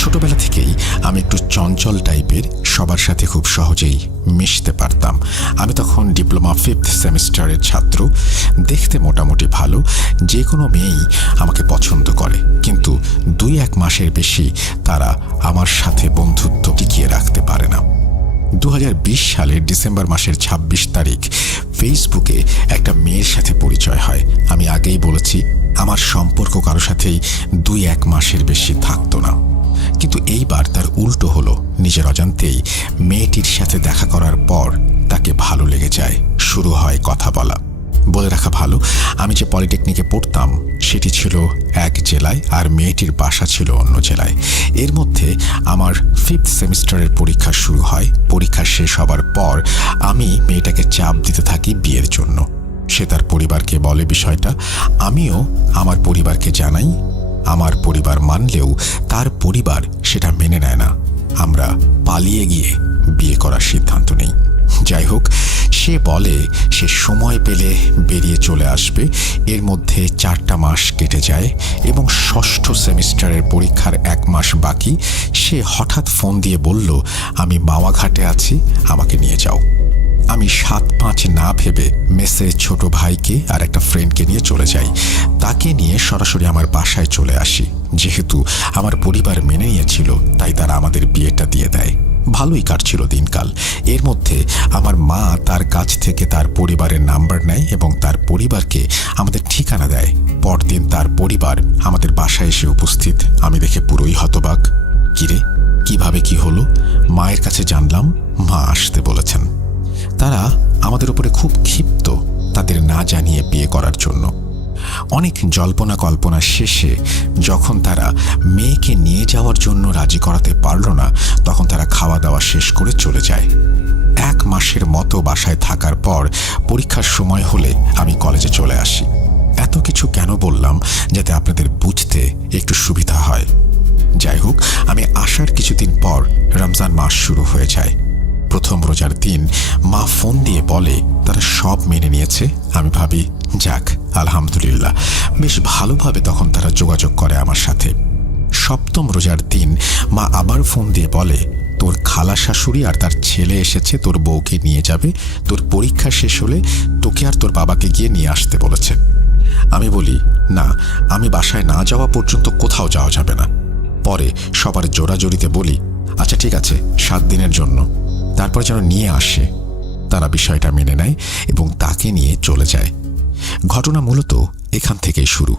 ছোটবেলা থেকেই আমি একটু চঞ্চল টাইপের, সবার সাথে খুব সহজেই মিশতে পারতাম। আমি তখন ডিপ্লোমা 5th সেমিস্টারের ছাত্র। দেখতে মোটামুটি ভালো, যে কোনো মেয়েই আমাকে পছন্দ করে, কিন্তু 2-1 মাসের বেশি তারা আমার সাথে বন্ধুত্ব টিকিয়ে রাখতে পারে না। 2020 সালের ডিসেম্বর মাসের 26 তারিখ ফেসবুকে একটা মেয়ের সাথে পরিচয় হয়। আমি আগেই বলেছি, আমার সম্পর্ক কারো সাথেই 2-1 মাসের বেশি থাকতো না, কিন্তু এইবার তার উল্টো হলো। নিজের অজান্তেই মেয়েটির সাথে দেখা করার পর তাকে ভালো লেগে যায়, শুরু হয় কথা বলা। বলে রাখা ভালো, আমি যে পলিটেকনিকে পড়তাম সেটি ছিল এক জেলায়, আর মেয়েটির বাসা ছিল অন্য জেলায়। এর মধ্যে আমার 5th সেমিস্টারের পরীক্ষা শুরু হয়। পরীক্ষা শেষ হবার পর আমি মেয়েটাকে চাপ দিতে থাকি বিয়ের জন্য। সে তার পরিবারকে বলে বিষয়টা, আমিও আমার পরিবারকে জানাই। আমার পরিবার মানলেও তার পরিবার সেটা মেনে নেয় না। আমরা পালিয়ে গিয়ে বিয়ে করার সিদ্ধান্ত নেই। যাই হোক, সে বলে সে সময় পেলে বেরিয়ে চলে আসবে। এর মধ্যে 4টা মাস কেটে যায় এবং 6ষ্ঠ সেমিস্টারের পরীক্ষার 1 মাস বাকি। সে হঠাৎ ফোন দিয়ে বলল, আমি মাওয়াঘাটে আছি, আমাকে নিয়ে যাও। আমি 7-5 না ভেবে মেসে ছোট ভাইকে আর একটা ফ্রেন্ডকে নিয়ে চলে যাই। তাকে নিয়ে সরাসরি আমার বাসায় চলে আসি। যেহেতু আমার পরিবার মেনে নিয়েছিল, তাই তারা আমাদের বিয়েটা দিয়ে দেয়। ভালোই কাটছিল দিনকাল। এর মধ্যে আমার মা তার কাছ থেকে তার পরিবারের নাম্বার নেয় এবং তার পরিবারকে আমাদের ঠিকানা দেয়। পরদিন তার পরিবার আমাদের বাসায় এসে উপস্থিত। আমি দেখে পুরোই হতবাক। কিরে, কিভাবে কি হলো? মায়ের কাছে জানলাম মা আসতে বলেছেন। তারা আমাদের উপরে খুব ক্ষিপ্ত, তাদের না জানিয়ে বিয়ে করার জন্য। অনেক জল্পনা কল্পনা শেষে যখন তারা মেয়েকে নিয়ে যাওয়ার জন্য রাজি করাতে পারল না, তখন তারা খাওয়া দাওয়া শেষ করে চলে যায়। 1 মাসের মতো বাসায় থাকার পর পরীক্ষার সময় হলে আমি কলেজে চলে আসি। এত কিছু কেন বললাম? যাতে আপনাদের বুঝতে একটু সুবিধা হয়। যাই হোক, আমি আসার কিছুদিন পর রমজান মাস শুরু হয়ে যায়। প্রথম রোজার দিন মা ফোন দিয়ে বলে তারা সব মেনে নিয়েছে। আমি ভাবি, যাক আলহামদুলিল্লাহ। বেশ ভালোভাবে তখন তারা যোগাযোগ করে আমার সাথে। 7ম রোজার দিন মা আবার ফোন দিয়ে বলে, তোর খালা শাশুড়ি আর তার ছেলে এসেছে, তোর বউকে নিয়ে যাবে। তোর পরীক্ষা শেষ হলে তোকে আর তোর বাবাকে গিয়ে নিয়ে আসতে বলেছে। আমি বলি, না, আমি বাসায় না যাওয়া পর্যন্ত কোথাও যাওয়া যাবে না। পরে সবার জোরাজোরিতে বলি, আচ্ছা ঠিক আছে, 7 দিনের জন্য, তারপর যেন নিয়ে আসে। তারা বিষয়টা মেনে নেয় এবং তাকে নিয়ে চলে যায়। ঘটনা মূলত এখান থেকেই শুরু।